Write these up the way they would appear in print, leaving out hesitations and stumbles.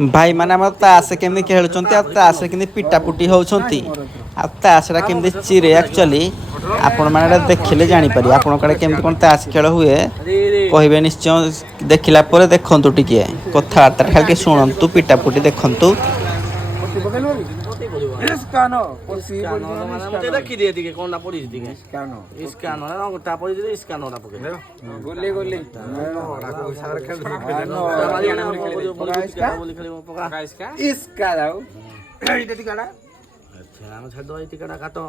भाई माने हम तास केमि खेलुचंती आ तास केमि पिटापुटी होउचंती आ तासरा केमि चिरे एक्चुअली आपण माने देखिले जानि पारि आपण कड़े केमि कोन तास खेल हुए कहबे निश्चय देखिला परे देखंतु टिके कथा वार्ता खाली सुनंतु पिटापुटी देखंतु Iskano, possibile. Ma te da chi dici che con la politica? Iskano. Iskano, no, ta politica iskano da poche. Golle golle. No, la cosa sarà che Iska দাও এইটা টিকাটা আচ্ছা আমি ছাড় এই টিকাটা কাটো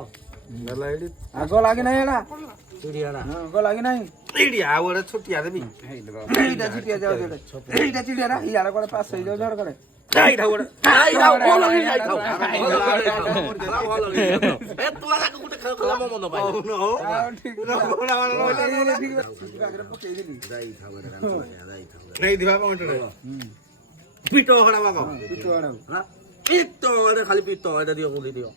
গলা এইডি আগো লাগি নাই এডা চিড়িয়াটা আগো লাগি নাই চিড়িয়া ওরে ছুটিয়া দেবি এইটা চিটিয়া যাও এইটা চিটিয়া না ইয়ার করে পাস হই যাও ঝড় করে যাই দাও ওরে যাই দাও বলো কি যাই দাও বলো কি এ তোরা কাকু কুতে খেলা মন ভাই নো ঠিক না না ঠিক আছে পকেই দিলি যাই খাও যাই খাও নাই দিবা পয়েন্টরে পিটো হড়া বাবা পিটো আড়া হ্যাঁ পিটো এটা খালি পিটো এটা দিও গুলি দিও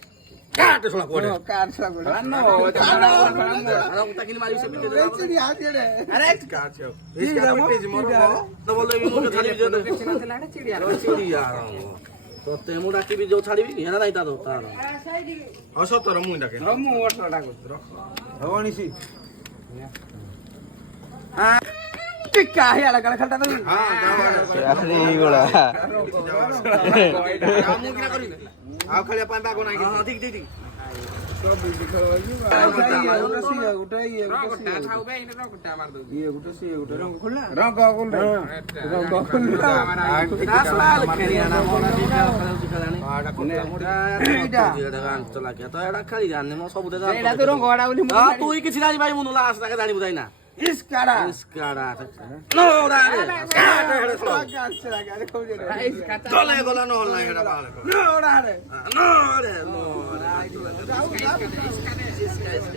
কাটে শোনা করে কাট সা করে না আরে ওটা কিনে মারিছে পিটো এই চিড়ি আছে রে আরে কাট যাও ইসকা পিটি মরো তো বলে কি মুখে ছাড়ি দিও তো চিড়িয়া তো তেমু ডাকি বি যাও ছাড়িবি হেনা দাইতা তো তার অসতর মুই ডাকে রমু ওটা ডাকো হওনিছি টিকা হিয়ালা কালা খালটা তো আরে গোলা আমু কিনা করি আও খালি পাঁচ বাগো নাই ঠিক ঠিক ঠিক সব বুঝি খাওয়া ওটা সিয়া ওটা ইয়ে ওটা খাওবে এটা রংটা মার দাও ইয়ে ওটা সিয়া ওটা রং খুললা রং খুললা রং খুললা আসলা খেলিয়ানা মোনা দিটা খেলানি আড়া কোটা এইটা এটা গান চলা কে তো এটা খালি জানে মো সবুতে গান এটা তো রং গড়া বলি তুই কিছু জানি ভাই মনুলা আসটাকে জানি বুঝাই না ইসকাড়া নো রা কাটা হেড়ে স্লো চলে গলা নো হল না হেড়া পালে নো রা রে নো রে নো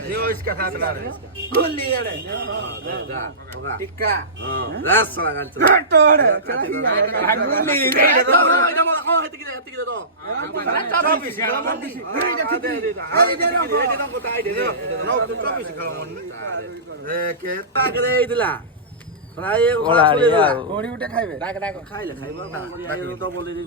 নিও ইসকা খাতরা রে গুলি রে যা ওগা টিক্কা রাস লাগা চলে টোড়ে গুলি রে এটা মো কো হেতি কি তো রাতা বিসি খেলা মন দিছি এইটা ঠিক এইটা তো কোথায় দে নো তো বিসি খেলা মন এ কে তাকে দেই দিলা প্রায় ওড়ি উঠে খাইবে ডাক ডাক খাইলে খাইবা তো বলি দিই